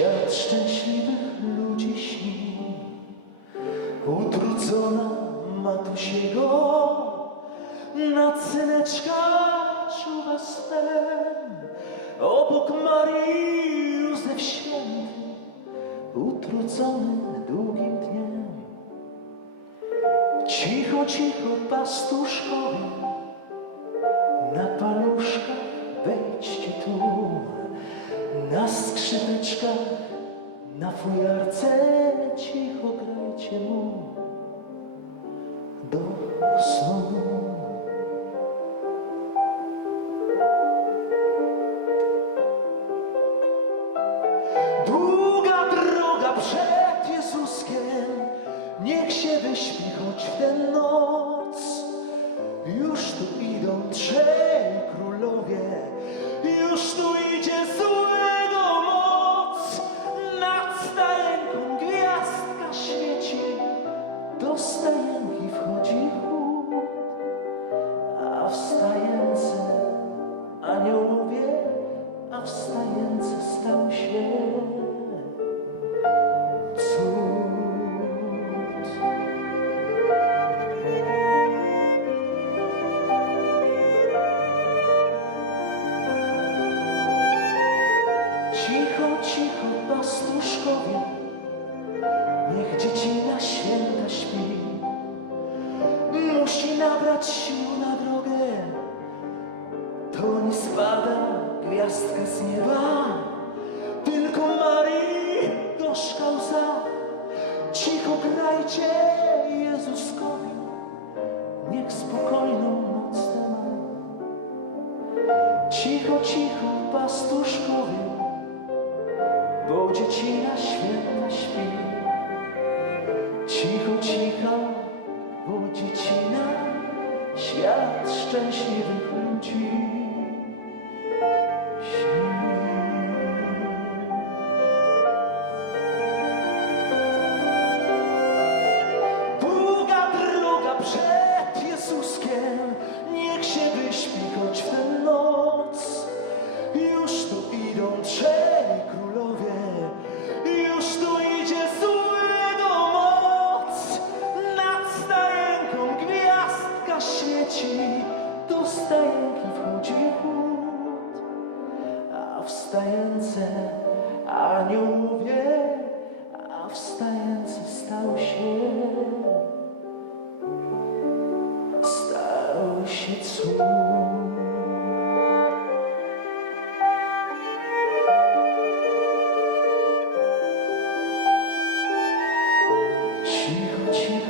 Świat szczęśliwych ludzi śni, utrudzona matusiego, na cyneczka czuwa sen, obok Marii Józef Święty, utrudzony długim dniem. Cicho, cicho, pastuszkowie, na fujarce cicho grajcie mu do snu. Długa droga przed Jezuskiem, niech się wyśpi choć w tę noc. Pastuszkowie, niech dziecina święta śpi. Musi nabrać sił na drogę, to nie spada gwiazdka z nieba, tylko Marii gorzka łza. Cicho grajcie Jezuskowi, niech spokojną noc ma. Cicho, cicho, pastuszkowie, bo dziecina święta śpi. Cicho, cicho, bo dziecina świat szczęśliwych wstające anioł wie, a wstający stał się, stał się cud. Cicho, cicho.